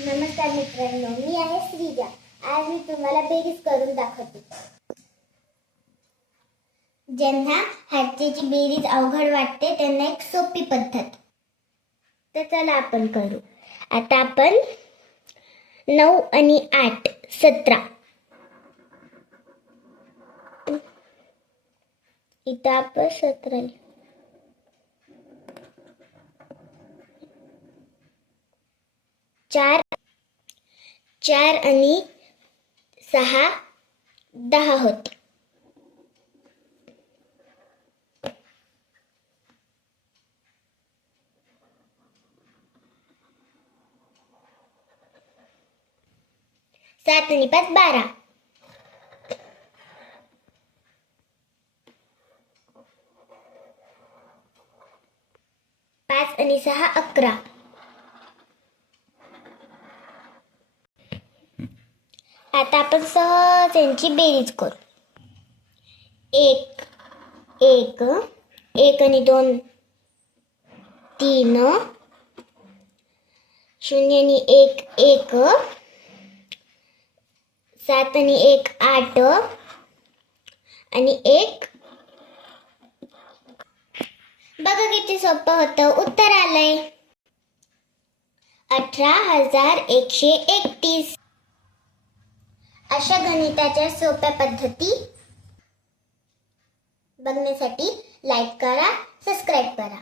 नमस्कार मित्रांनो, मी आहे श्रीजा। आज मी तुम्हाला बेरीज करून दाखवते। ज्यांना हाताची बेरीज अवघड वाटते त्यांना एक सोपी पद्धत। तर चला आपण करू। आता आपण 9 आणि 8 17 इथं आपण 17 4 आणि 6 10 होते। सात आणि 5 12 5 आणि 6 11 आता आपण सहज यांची बेरीज करू। 1 1 1 आणि 2 3 0 आणि 1 1 7 आणि 1 8 आणि 1 बघा किती सोपं होतं। उत्तर आलंय 18,131। अशा गणिताच्या सोप्या पद्धती बघण्यासाठी लाईक करा, सबस्क्राईब करा।